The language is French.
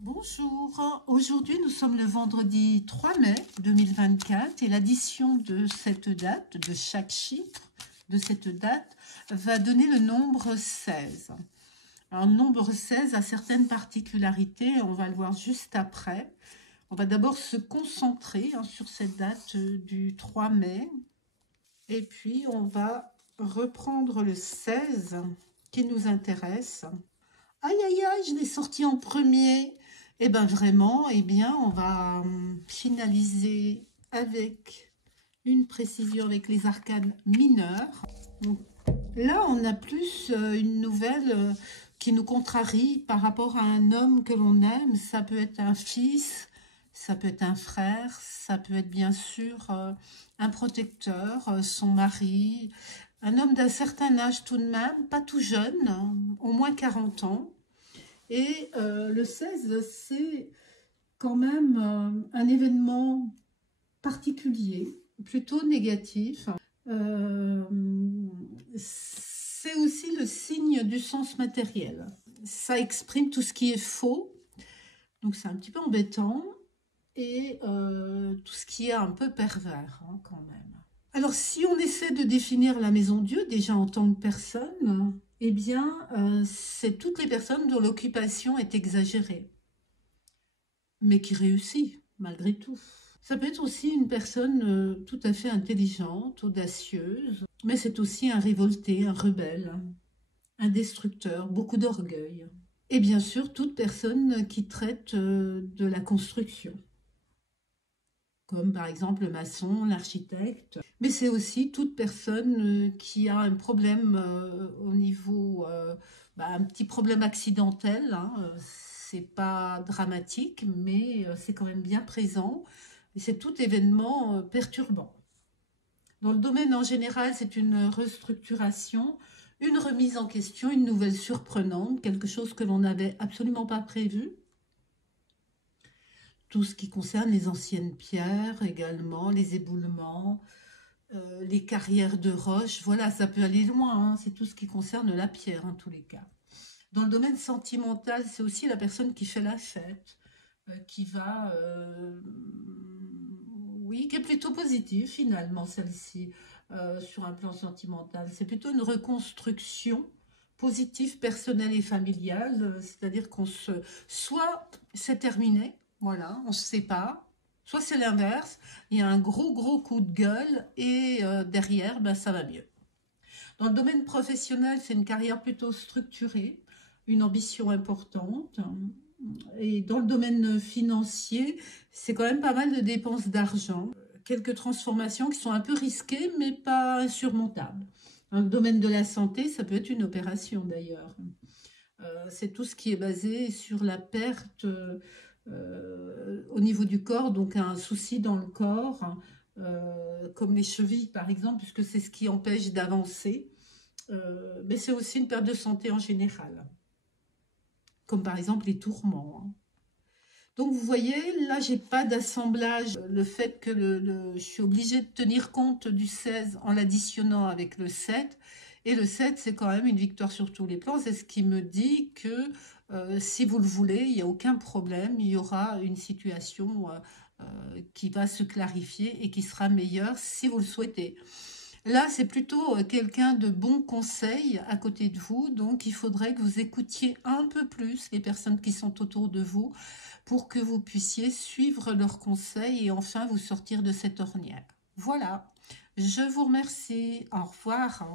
Bonjour, aujourd'hui nous sommes le vendredi 3 mai 2024 et l'addition de cette date, de chaque chiffre de cette date, va donner le nombre 16. Alors le nombre 16 a certaines particularités, on va le voir juste après. On va d'abord se concentrer sur cette date du 3 mai et puis on va reprendre le 16 qui nous intéresse. Aïe, aïe, aïe, je l'ai sorti en premier. Eh bien, vraiment, eh bien, on va finaliser avec une précision avec les arcanes mineures. Donc, là, on a plus une nouvelle qui nous contrarie par rapport à un homme que l'on aime. Ça peut être un fils, ça peut être un frère, ça peut être bien sûr un protecteur, son mari, un homme d'un certain âge tout de même, pas tout jeune, hein, au moins 40 ans. Et le 16, c'est quand même un événement particulier, plutôt négatif. C'est aussi le signe du sens matériel. Ça exprime tout ce qui est faux, donc c'est un petit peu embêtant, et tout ce qui est un peu pervers hein, quand même. Alors si on essaie de définir la maison Dieu déjà en tant que personne, eh bien c'est toutes les personnes dont l'occupation est exagérée, mais qui réussit malgré tout. Ça peut être aussi une personne tout à fait intelligente, audacieuse, mais c'est aussi un révolté, un rebelle, un destructeur, beaucoup d'orgueil. Et bien sûr, toute personne qui traite de la construction, comme par exemple le maçon, l'architecte. Mais c'est aussi toute personne qui a un problème au niveau, un petit problème accidentel, hein, c'est pas dramatique, mais c'est quand même bien présent. Et c'est tout événement perturbant. Dans le domaine en général, c'est une restructuration, une remise en question, une nouvelle surprenante, quelque chose que l'on n'avait absolument pas prévu. Tout ce qui concerne les anciennes pierres également, les éboulements, les carrières de roches, voilà, ça peut aller loin, hein, c'est tout ce qui concerne la pierre en tous les cas. Dans le domaine sentimental, c'est aussi la personne qui fait la fête, qui va, oui, qui est plutôt positive finalement celle-ci, sur un plan sentimental. C'est plutôt une reconstruction positive, personnelle et familiale, c'est-à-dire qu'on se, soit c'est terminé, voilà, on se sépare, soit c'est l'inverse, il y a un gros coup de gueule et derrière, ça va mieux. Dans le domaine professionnel, c'est une carrière plutôt structurée, une ambition importante. Et dans le domaine financier, c'est quand même pas mal de dépenses d'argent. Quelques transformations qui sont un peu risquées, mais pas insurmontables. Dans le domaine de la santé, ça peut être une opération d'ailleurs. C'est tout ce qui est basé sur la perte au niveau du corps, donc un souci dans le corps, comme les chevilles par exemple, puisque c'est ce qui empêche d'avancer. Mais c'est aussi une perte de santé en général, comme par exemple les tourments. Hein. Donc vous voyez, là j'ai pas d'assemblage. Le fait que je suis obligée de tenir compte du 16 en l'additionnant avec le 7. Et le 7, c'est quand même une victoire sur tous les plans. C'est ce qui me dit que si vous le voulez, il n'y a aucun problème. Il y aura une situation qui va se clarifier et qui sera meilleure si vous le souhaitez. Là, c'est plutôt quelqu'un de bon conseil à côté de vous, donc il faudrait que vous écoutiez un peu plus les personnes qui sont autour de vous pour que vous puissiez suivre leurs conseils et enfin vous sortir de cette ornière. Voilà, je vous remercie, au revoir.